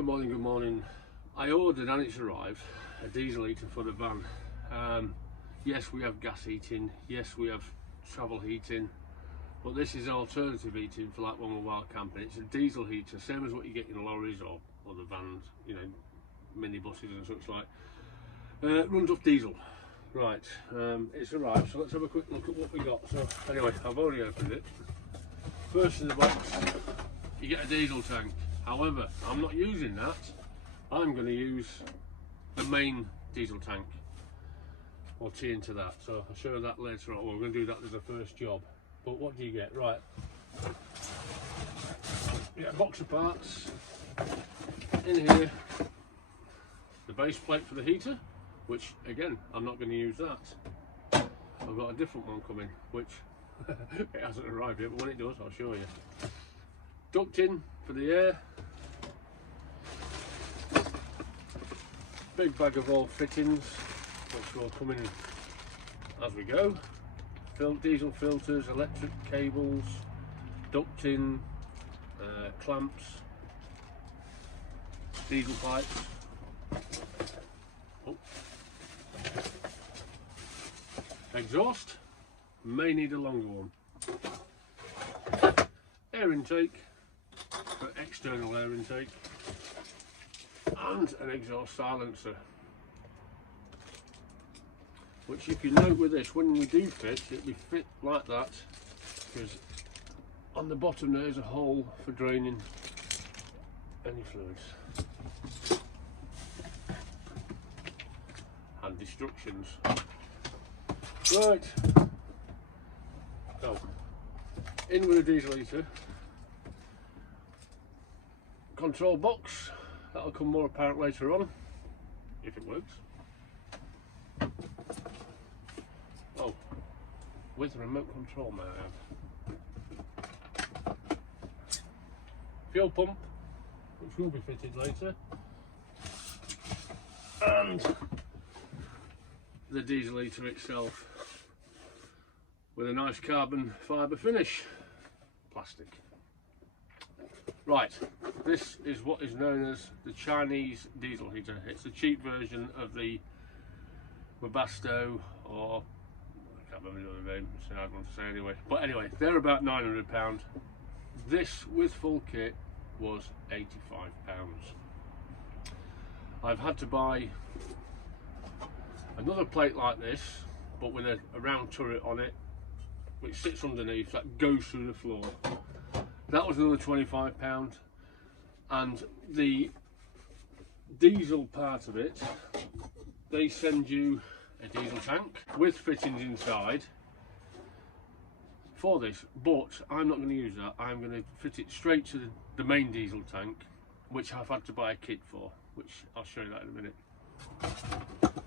Good morning. I ordered and it's arrived a diesel heater for the van. Yes, we have gas heating, yes we have travel heating, but this is alternative heating for like when we're wild camping. It's a diesel heater, same as what you get in lorries or the vans, you know, minibuses and such like. Runs off diesel. Right, it's arrived, so let's have a quick look at what we got. So anyway, I've already opened it. First in the box, you get a diesel tank. However, I'm not using that. I'm going to use the main diesel tank, or tee into that. So I'll show you that later on. We're going to do that as a first job. But what do you get? Right. You get a box of parts. In here, the base plate for the heater, which again, I'm not going to use that. I've got a different one coming, which it hasn't arrived yet, but when it does, I'll show you. Ducting for the air. Big bag of all fittings, which will come in as we go. Diesel filters, electric cables, ducting, clamps, diesel pipes. Oh. Exhaust, may need a longer one. Air intake, for external air intake, and an exhaust silencer, which you can note with this, when we do fit, it'll be fit like that, because on the bottom there is a hole for draining any fluids. And instructions. Right, so in with a diesel heater. Control box, that'll come more apparent later on, if it works. Oh, with remote control may I have. Fuel pump, which will be fitted later. And the diesel heater itself, with a nice carbon fibre finish, plastic. Right, this is what is known as the Chinese diesel heater. It's a cheap version of the Webasto, or I can't remember the other name, it's a hard one to say anyway. But anyway, they're about £900. This with full kit was £85. I've had to buy another plate like this, but with a round turret on it, which sits underneath, that goes through the floor. That was another £25, and the diesel part of it, they send you a diesel tank with fittings inside for this, but I'm not going to use that. I'm going to fit it straight to the main diesel tank, which I've had to buy a kit for, which I'll show you that in a minute.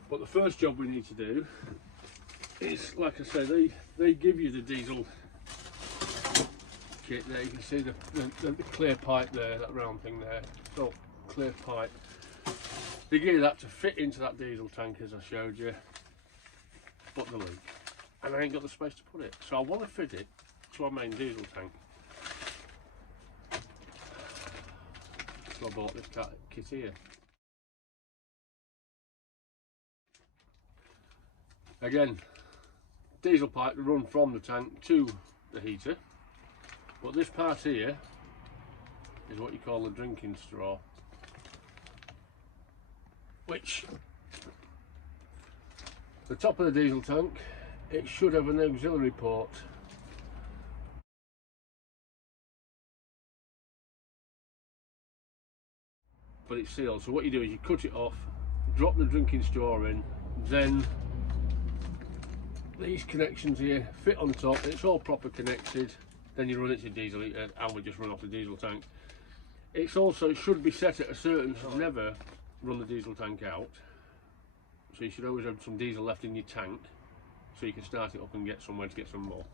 But the first job we need to do is, like I say, they give you the diesel kit there. You can see the clear pipe there, that round thing there. So clear pipe. They give you that to fit into that diesel tank, as I showed you, but the leak, and I ain't got the space to put it. So I want to fit it to our main diesel tank. So I bought this kit here. Again, diesel pipe to run from the tank to the heater. But this part here is what you call the drinking straw, which the top of the diesel tank, it should have an auxiliary port. But it's sealed, so what you do is you cut it off, drop the drinking straw in, then these connections here fit on top, it's all proper connected. Then you run it to diesel heater, and we just run off the diesel tank. It's also should be set at a certain, so never run the diesel tank out. So you should always have some diesel left in your tank, so you can start it up and get somewhere to get some more.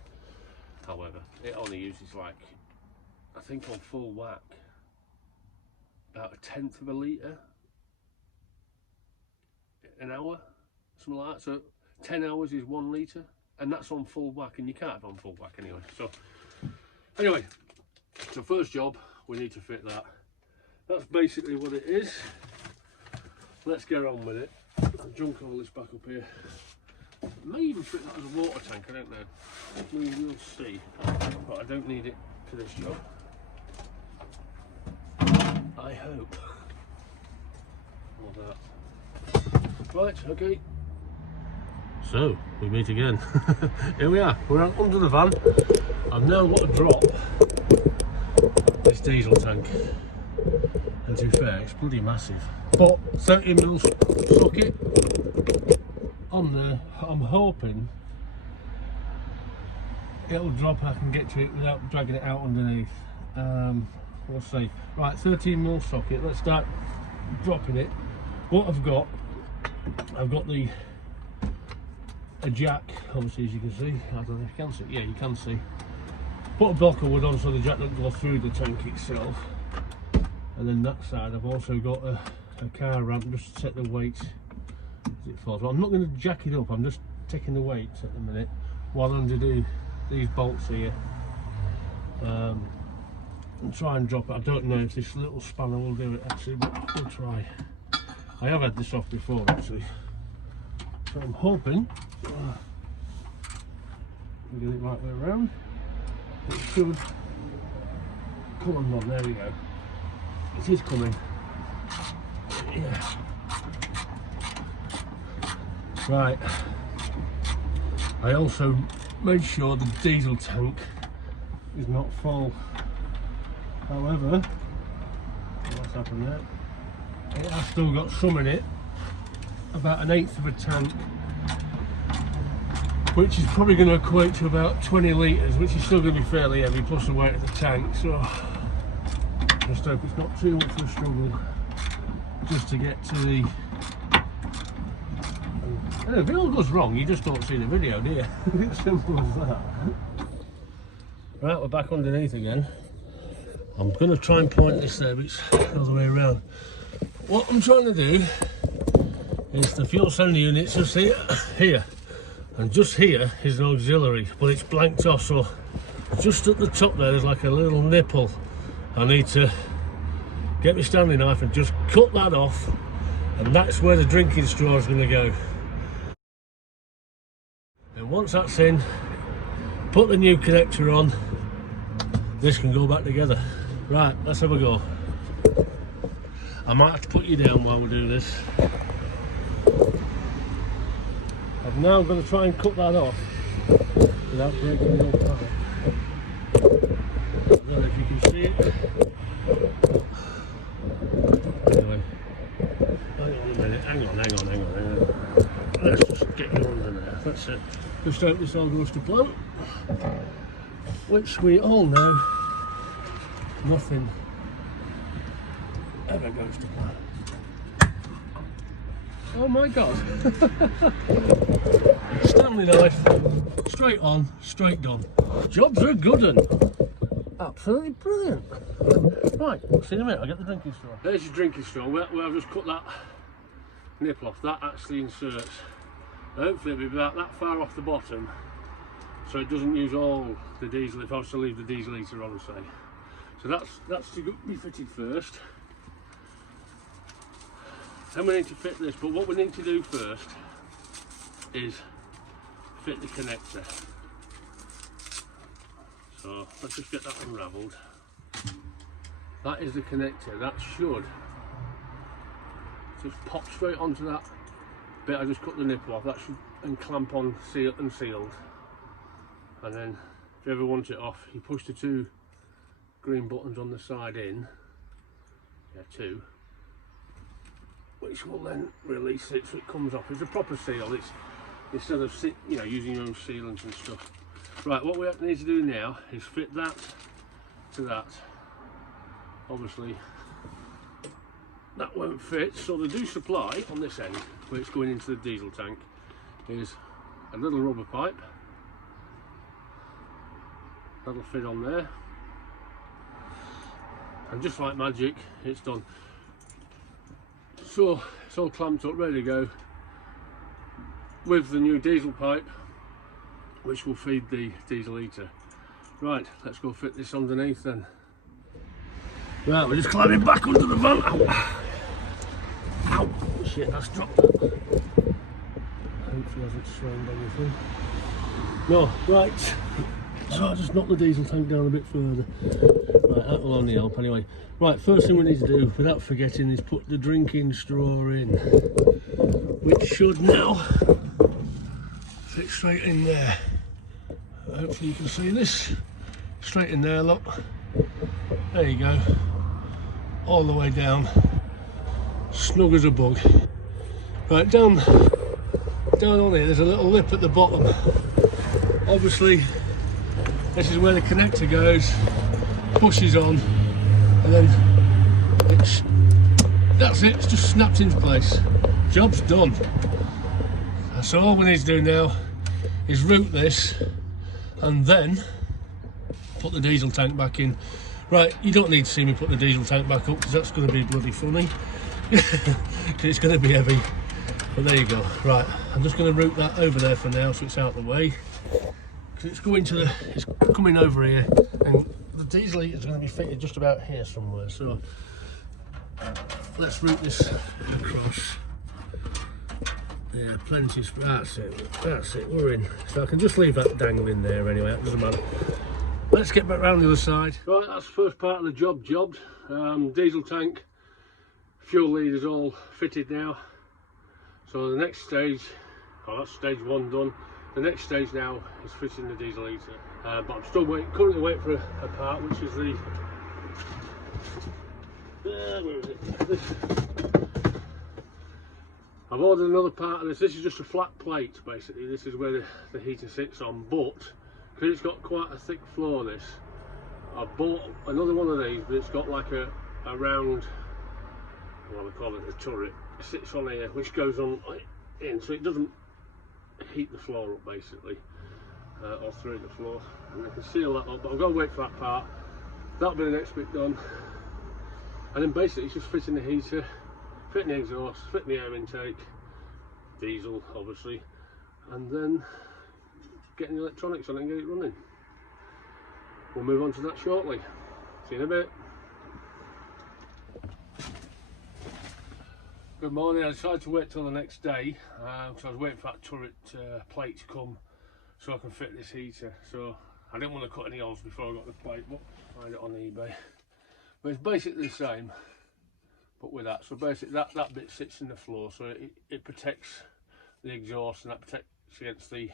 However, it only uses, like, I think on full whack, about 1/10 of a litre an hour, something like that. So 10 hours is 1 litre, and that's on full whack, and you can't have on full whack anyway. So anyway, so first job, we need to fit that. that's basically what it is. Let's get on with it. I'll junk all this back up here. I may even fit that as a water tank, I don't know. We will see. But I don't need it for this job. I hope. All that. Right, okay. So, we meet again. Here we are, we're under the van. I've now got to drop this diesel tank. And to be fair, it's bloody massive. But 30mm socket on there. I'm hoping it'll drop, I can get to it without dragging it out underneath. We'll see. Right, 13mm socket, let's start dropping it. What I've got a jack, obviously, as you can see. I don't know if you can see. Yeah, you can see. Put a block of wood on so the jack doesn't go through the tank itself. And then that side, I've also got a car ramp just to set the weight as it falls. Well, I'm not going to jack it up. I'm just taking the weights at the minute while I'm doing these bolts here. And try and drop it. I don't know if this little spanner will do it actually, but we'll try. I have had this off before actually. So I'm hoping we'll get it right way around. It should come on, there we go. It is coming. Yeah. Right. I also made sure the diesel tank is not full. However, what's happened there? It has still got some in it. About 1/8 of a tank, which is probably going to equate to about 20 litres, which is still going to be fairly heavy, plus the weight of the tank. So just hope it's not too much of a struggle just to get to the. And if it all goes wrong, you just don't see the video, do you? It's simple as that. Right, we're back underneath again. I'm going to try and point this there, but it's the other way around. What I'm trying to do is the fuel sender unit's just here, and just here is an auxiliary, but it's blanked off, so just at the top there's like a little nipple. I need to get my Stanley knife and just cut that off, and that's where the drinking straw is going to go. And once that's in, put the new connector on, this can go back together. Right, let's have a go. I might have to put you down while we do this. I'm now going to try and cut that off without breaking the old pipe. I don't know if you can see it. Anyway, hang on a minute, hang on. Let's just get you under there, that's it. Just hope this all goes to plan. Which we all know, nothing ever goes to plan. Oh my god. Stanley knife, straight on, straight done. Jobs are good un. Absolutely brilliant. Right, see in a minute, I'll get the drinking straw. There's your drinking straw, where I've just cut that nipple off. That actually inserts. Hopefully it'll be about that far off the bottom, so it doesn't use all the diesel if I was to leave the diesel heater on, say. So that's to be fitted first. Then we need to fit this, but what we need to do first is fit the connector. So let's just get that unravelled. That is the connector. That should just pop straight onto that bit I just cut the nipple off. That should and clamp on sealed. And then if you ever want it off, you push the 2 green buttons on the side in. Yeah, 2. Which will then release it so it comes off. It's a proper seal. It's instead of using your own sealants and stuff. Right, what we need to do now is fit that to that. Obviously that won't fit, so the do supply on this end where it's going into the diesel tank is a little rubber pipe. That'll fit on there, and just like magic it's done. So it's all clamped up, ready to go with the new diesel pipe, which will feed the diesel heater. Right, let's go fit this underneath then. Right, we're just climbing back under the van. Ow. Ow. Shit, that's dropped. Hopefully it hasn't strained anything. No, right. So I just knocked the diesel tank down a bit further. Right, that will only help anyway. Right, first thing we need to do, without forgetting, is put the drinking straw in, which should now fit straight in there. Hopefully you can see this. Straight in there, look. There you go. All the way down. Snug as a bug. Right, down on here, there's a little lip at the bottom. Obviously, this is where the connector goes, pushes on, and then that's it, it's just snapped into place. Job's done. So all we need to do now is route this and then put the diesel tank back in. Right, you don't need to see me put the diesel tank back up because that's going to be bloody funny. Because it's going to be heavy. But there you go. Right, I'm just going to route that over there for now so it's out of the way. Because it's coming over here, and the diesel heater is going to be fitted just about here somewhere. So let's route this across. Yeah, plenty. That's it. We're in. So I can just leave that dangling there anyway. That doesn't matter. Let's get back round the other side. Right, that's the first part of the job jobbed. Diesel tank, fuel leaders all fitted now. So the next stage, that's stage one done. The next stage now is fitting the diesel heater. But I'm still currently waiting for a part, which is the where is it? This. I've ordered another part of this. This is just a flat plate basically. This is where the heater sits on, but because it's got quite a thick floor, this, I've bought another one of these, but it's got like a round, what I call it, a turret. It sits on here, which goes on in, so it doesn't heat the floor up basically, or through the floor, and I can seal that up. But I've got to wait for that part. That'll be the next bit done, and then basically it's just fitting the heater, fitting the exhaust, fitting the air intake, diesel obviously, and then getting the electronics on it and get it running. We'll move on to that shortly. See you in a bit. Good morning. I decided to wait till the next day because I was waiting for that turret plate to come so I can fit this heater. So I didn't want to cut any holes before I got the plate, but I find it on eBay. But it's basically the same, but with that. So basically that bit sits in the floor, so it protects the exhaust, and that protects against the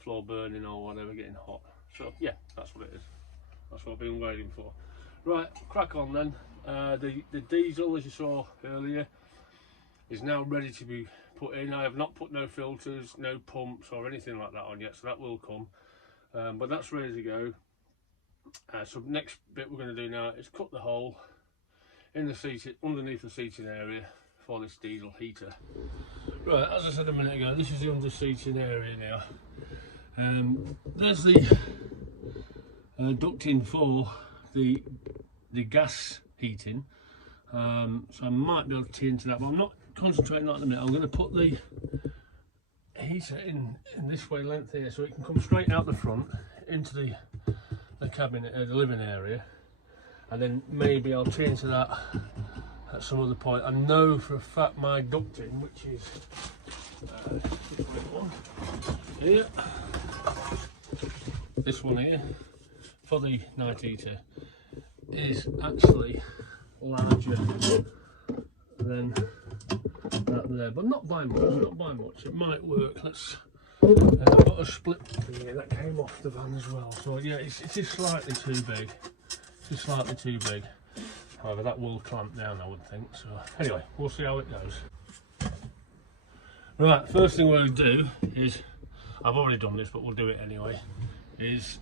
floor burning or whatever, getting hot. So yeah, that's what it is. That's what I've been waiting for. Right, crack on then. The diesel, as you saw earlier, is now ready to be put in. I have not put no filters, no pumps or anything like that on yet, so that will come. But that's ready to go. So next bit we're going to do now is cut the hole in the seat, underneath the seating area for this diesel heater. Right, as I said a minute ago, this is the under seating area now. There's the ducting for the gas heating. So I might be able to tee into that, but I'm not concentrating on that at the minute. I'm going to put the heater in this way length here, so it can come straight out the front into the cabinet, the living area, and then maybe I'll tee into that at some other point. I know for a fact my ducting, which is here, this one here for the night heater, is actually larger than that there, but not by much. It might work. Let's I've got a split here that came off the van as well, so yeah, it is slightly too big. It's slightly too big. However, that will clamp down, I would think. So anyway, we'll see how it goes. Right, first thing we'll do is, I've already done this, but we'll do it anyway, is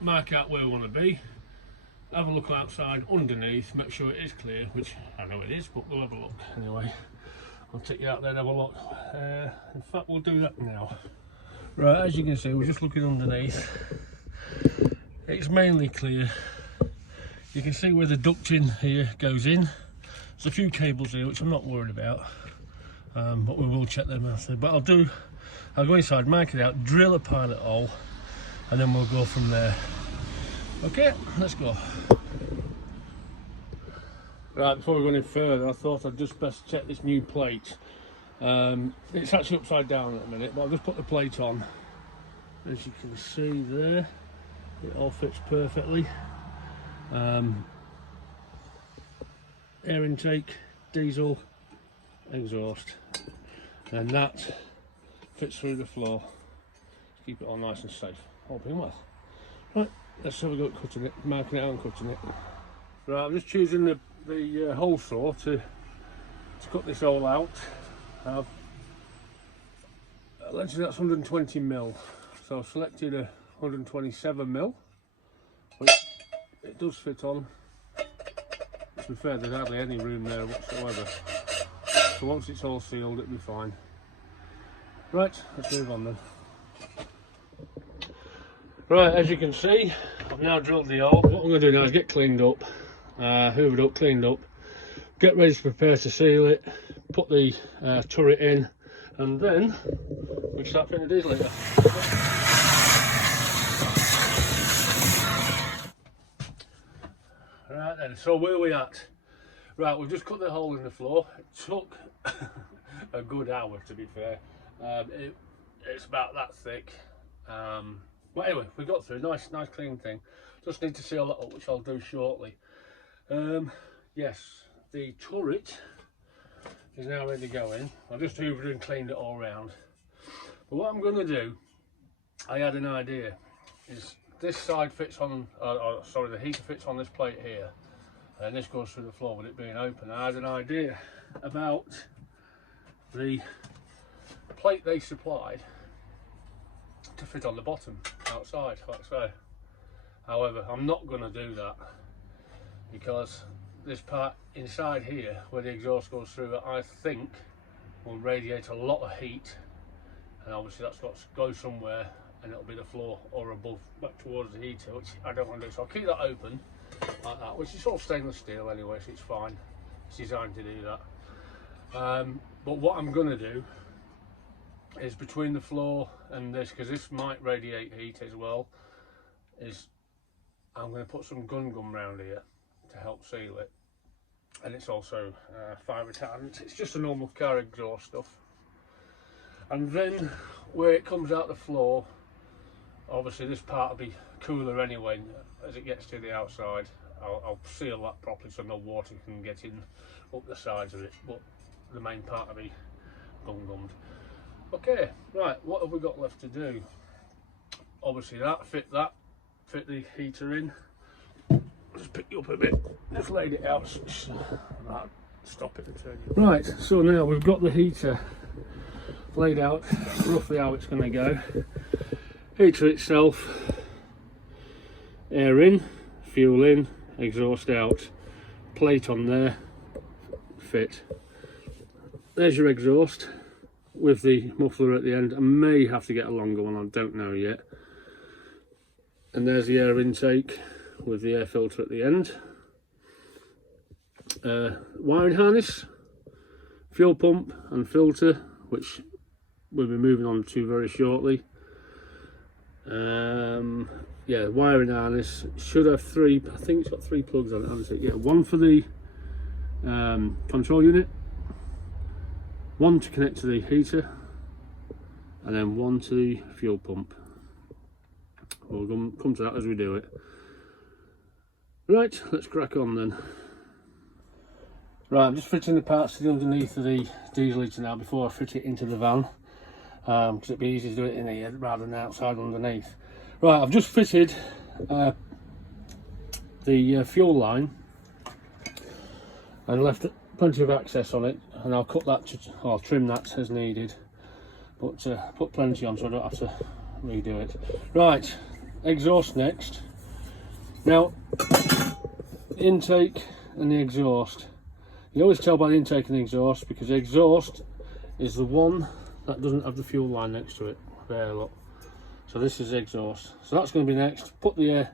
mark out where we want to be, have a look outside underneath, make sure it is clear, which I know it is, but we'll have a look anyway. I'll take you out there and have a look. In fact, we'll do that now. Right, as you can see, we're just looking underneath. It's mainly clear. You can see where the ducting here goes in. There's a few cables here which I'm not worried about, but we will check them after. But I'll go inside, mark it out, drill a pilot hole, and then we'll go from there. Okay, let's go. Right, before we go any further, I thought I'd just best check this new plate. It's actually upside down at the minute, but I'll just put the plate on. As you can see there, it all fits perfectly. Air intake, diesel, exhaust, and that fits through the floor. Keep it all nice and safe. All being well. Right, let's have a go at cutting it, marking it out and cutting it. Right, I'm just choosing the hole saw to cut this all out. Let's say that's 120 mil, so I've selected a 127 mil, which it does fit on. To be fair, there's hardly any room there whatsoever, so once it's all sealed it'll be fine. Right, let's move on then. Right, as you can see, I've now drilled the hole. What I'm going to do now is get cleaned up, hoovered up, cleaned up, get ready to prepare to seal it, put the turret in, and then we can start putting the diesel in. Right then, so where are we at? Right, we've just cut the hole in the floor. It took a good hour, to be fair. It's about that thick. But anyway, we got through. Nice clean thing. Just need to seal that up, which I'll do shortly. Yes, the turret is now ready to go in. I just hoovered and cleaned it all round. But what I'm going to do, I had an idea, is this side fits on, sorry, the heater fits on this plate here, and this goes through the floor with it being open. I had an idea about the plate they supplied to fit on the bottom outside, like so. However, I'm not going to do that because this part inside here where the exhaust goes through, I think will radiate a lot of heat, and obviously that's got to go somewhere, and it'll be the floor or above back towards the heater, which I don't want to do. So I'll keep that open like that, which is all stainless steel anyway, so it's fine. It's designed to do that. But what I'm going to do is between the floor and this, because this might radiate heat as well, is I'm going to put some gun gum around here to help seal it, and it's also fire retardant. It's just a normal car exhaust stuff. And then where it comes out the floor, obviously this part will be cooler anyway. As it gets to the outside, I'll seal that properly so no water can get in up the sides of it, but the main part will be gun gummed. Okay, right, what have we got left to do? Obviously fit the heater in. Just pick you up a bit, just laid it out, right, stop it and turn you. Right, so now we've got the heater laid out, roughly how it's going to go. Heater itself, air in, fuel in, exhaust out, plate on there, fit. There's your exhaust with the muffler at the end. I may have to get a longer one, I don't know yet. And there's the air intake with the air filter at the end. Wiring harness, fuel pump and filter, which we'll be moving on to very shortly. Yeah, wiring harness should have three, I think it's got 3 plugs on it, hasn't it? Yeah, one for the control unit, one to connect to the heater, and then one to the fuel pump. We'll come to that as we do it. Right, let's crack on then. Right, I'm just fitting the parts to the underneath of the diesel heater now before I fit it into the van, because it'd be easy to do it in here rather than outside underneath. Right, I've just fitted the fuel line and left plenty of access on it, and I'll cut that I'll trim that as needed, but put plenty on so I don't have to redo it. Right, exhaust next. Now, the intake and the exhaust, you always tell by the intake and the exhaust, because the exhaust is the one that doesn't have the fuel line next to it. There, look. So this is the exhaust. So that's going to be next. Put the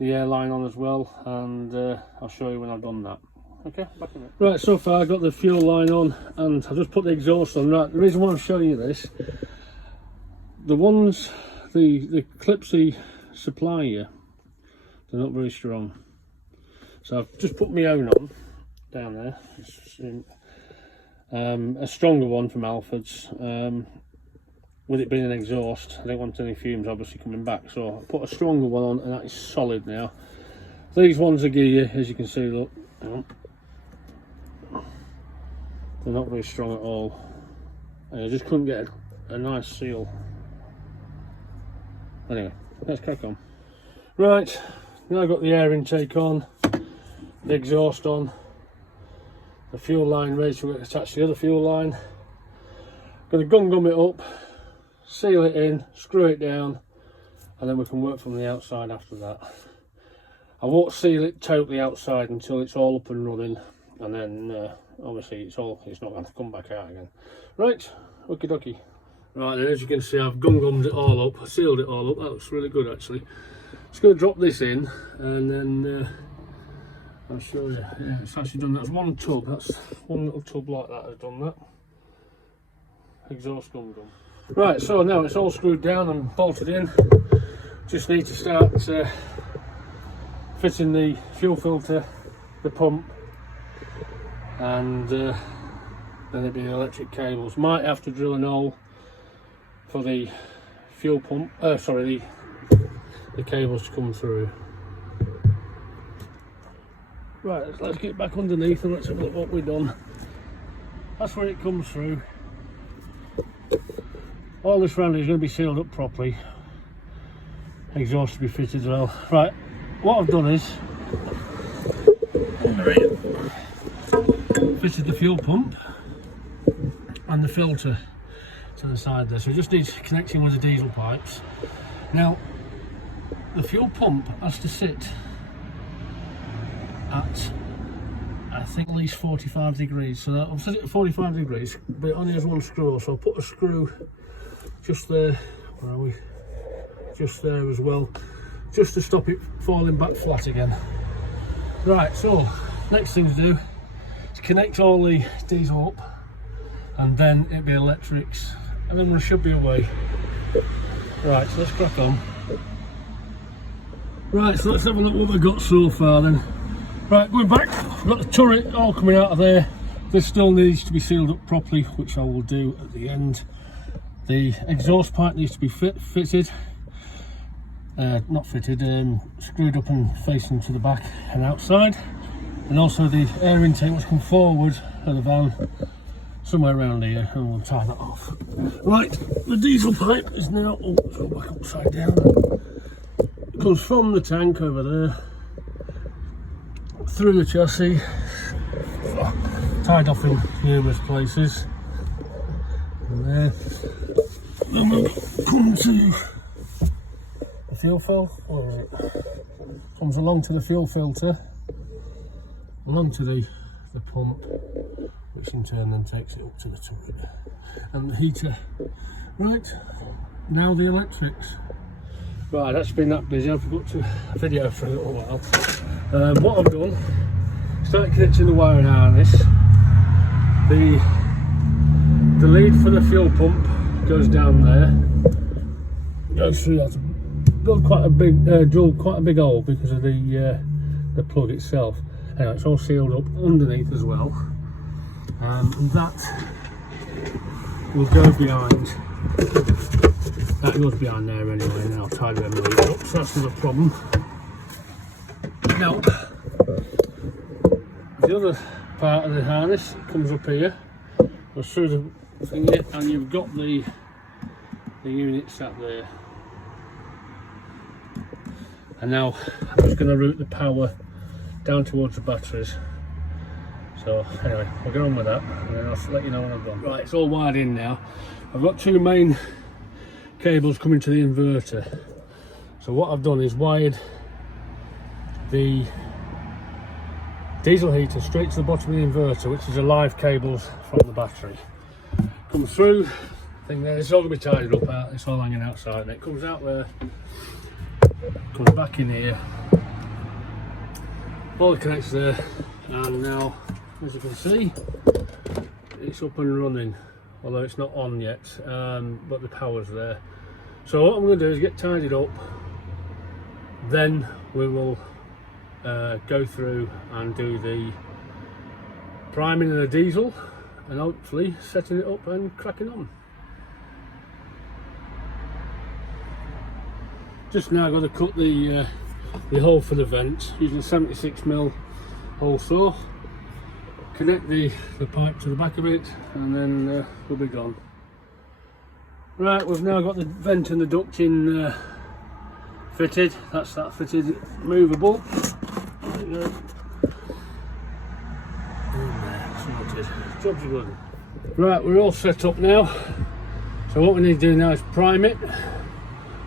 air line on as well, and I'll show you when I've done that. Okay, back in it. Right, so far I got the fuel line on, and I've just put the exhaust on. Right, the reason why I'm showing you this, the ones, the clips they supply you, they're not very strong. So I've just put my own on, down there. A stronger one from Alford's. With it being an exhaust, I didn't want any fumes obviously coming back, so I put a stronger one on, and that is solid now. These ones are gear, as you can see, look. They're not very strong at all. And I just couldn't get a nice seal. Anyway, let's crack on. Right, now I've got the air intake on, the exhaust on, the fuel line ready to attach the other fuel line. Going to gum it up, seal it in, screw it down, and then we can work from the outside after that. I won't seal it totally outside until it's all up and running, and then obviously it's not going to come back out again. Right, okie dokie. Right, and as you can see, I've gummed it all up, I sealed it all up. That looks really good actually. Just going to drop this in, and then I'll show you. Yeah, it's actually done that. That's one tub. That's one little tub like that has done that. Exhaust gum. Right, so now it's all screwed down and bolted in. Just need to start fitting the fuel filter, the pump, and then it'll be the electric cables. Might have to drill an hole for the fuel pump. Sorry, the cables to come through. Right, let's get back underneath and let's have a look what we've done. That's where it comes through. All this round is going to be sealed up properly. Exhaust to be fitted as well. Right, what I've done is fitted the fuel pump and the filter to the side there, so it just needs connecting with the diesel pipes. Now the fuel pump has to sit at, I think, at least 45 degrees, so I'll set it at 45 degrees, but it only has one screw, so I'll put a screw just there. Where are we? Just there as well, just to stop it falling back flat again. Right, so next thing to do is connect all the diesel up, and then it'll be electrics, and then we should be away. Right, so let's crack on. Right, so let's have a look what we've got so far then. Right, going back, we've got the turret all coming out of there. This still needs to be sealed up properly, which I will do at the end. The exhaust pipe needs to be fitted. Not fitted, screwed up and facing to the back and outside. And also the air intake must come forward of the van, somewhere around here, and we'll tie that off. Right, the diesel pipe is now, let's go back upside down. It comes from the tank over there, through the chassis, tied off in numerous places. And there. Then we'll come to the fuel filter. Where is it? Comes along to the fuel filter, along to the pump, which in turn then takes it up to the turret and the heater. Right, now the electrics. Right, that's been that busy, I've got to video for a little while. What I've done, started connecting the wiring harness. The lead for the fuel pump goes down there, goes through that. Got quite a big drill, quite a big hole because of the plug itself. Anyway, it's all sealed up underneath as well, and that will go behind. That goes behind there anyway. Now I'll tie them up, so that's not a problem. Now the other part of the harness comes up here, goes through the thing here, and you've got the unit sat there. And now I'm just going to route the power down towards the batteries. So anyway, we'll get on with that, and then I'll let you know when I've done. Right, it's all wired in now. I've got two main cables coming to the inverter. So what I've done is wired the diesel heater straight to the bottom of the inverter, which is the live cables from the battery. Comes through, thing there, it's all going to be tidied up, it's all hanging outside, and it comes out there, comes back in here, all the connects there, and now, as you can see, it's up and running, although it's not on yet, but the power's there. So what I'm going to do is get tidied up, then we will go through and do priming in a diesel and hopefully setting it up and cracking on. Just now got to cut the hole for the vent using a 76mm hole saw, connect the pipe to the back of it, and then we'll be gone. Right, we've now got the vent and the ducting fitted. That's that fitted, movable. There you go. Sorted. Job's good. Right, we're all set up now. So what we need to do now is prime it.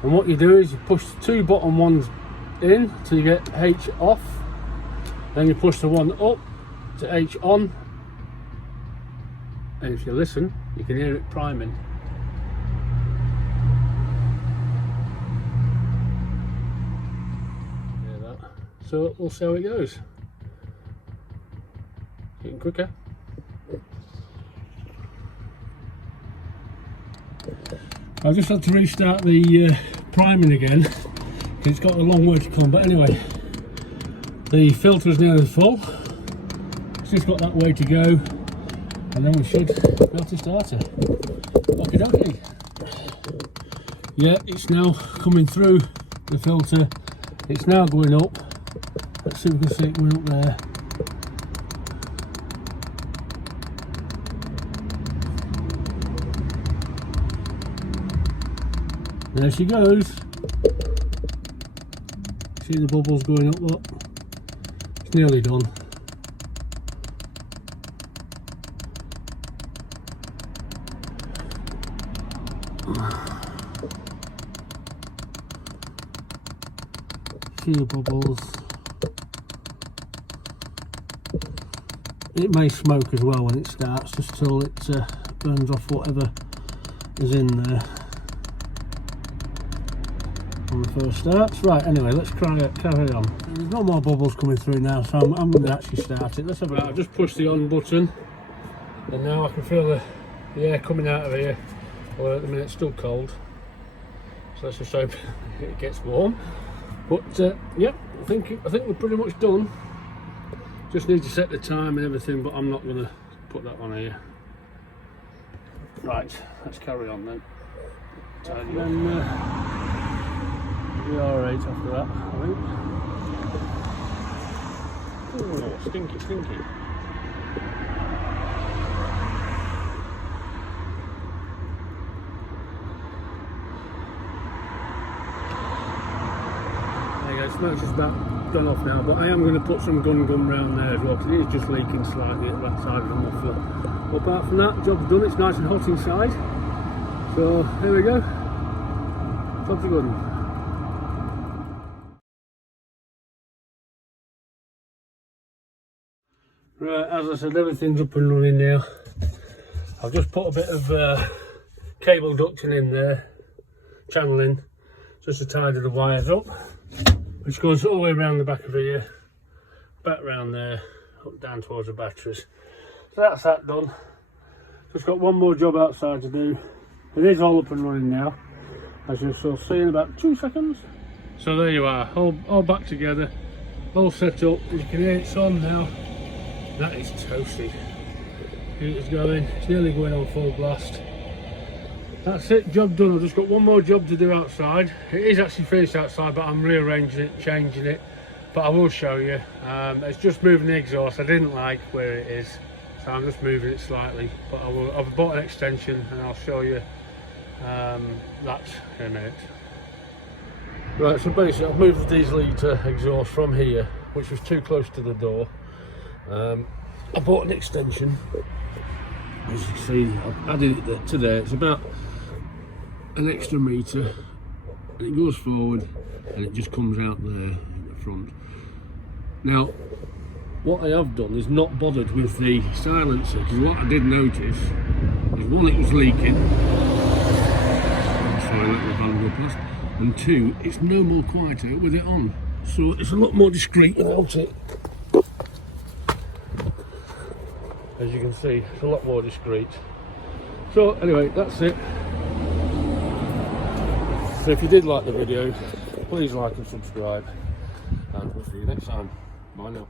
And what you do is you push the two bottom ones in till you get H off. Then you push the one up to H on. And if you listen, you can hear it priming. Hear that? So we'll see how it goes. Getting quicker. I just had to restart the priming again. It's got a long way to come, but anyway, the filter is nearly full. It's just got that way to go, and then we should be able to start it. Okie dokie. Yeah, it's now coming through the filter. It's now going up. Let's see if we can see it going up there. There she goes. See the bubbles going up, look. It's nearly done. See the bubbles. It may smoke as well when it starts, just till it burns off whatever is in there. On the first starts. Right, anyway, let's carry on. There's no more bubbles coming through now, so I'm going to actually start it. Let's have a look. I've just pushed the on button, and now I can feel the air coming out of here. Well, at the minute it's still cold, so let's just hope it gets warm. But yeah, I think we're pretty much done. Just need to set the time and everything, but I'm not going to put that on here. Right, let's carry on then. Tidy up. Be alright after that, I think. Oh, stinky, stinky. There you go, smoke's just about gone off now, but I am going to put some gun gum round there as well, because it is just leaking slightly at that side of the muffler. But apart from that, job's done. It's nice and hot inside. So, here we go. Job's good. Right, as I said, everything's up and running now. I've just put a bit of cable ducting in there, channeling, just to tidy the wires up, which goes all the way around the back of here, back round there, up down towards the batteries. So that's that done. Just got one more job outside to do. It is all up and running now, as you shall see in about 2 seconds. So there you are, all back together, all set up. As you can hear, it's on now. That is toasty. Heater's going, it's nearly going on full blast. That's it, job done. I've just got one more job to do outside. It is actually finished outside, but I'm rearranging it, changing it. But I will show you. It's just moving the exhaust. I didn't like where it is, so I'm just moving it slightly. But I've bought an extension, and I'll show you that in a minute. Right, so basically I've moved the diesel heater exhaust from here, which was too close to the door. I bought an extension. As you can see, I've added it to there. It's about an extra metre, and it goes forward and it just comes out there at the front. Now, what I have done is not bothered with the silencer, because what I did notice is, one, it was leaking. Sorry, let the van go past. And two, it's no more quieter with it on. So it's a lot more discreet without it. As you can see, it's a lot more discreet. So anyway, that's it. So if you did like the video, please like and subscribe, and we'll see you next time. Bye now.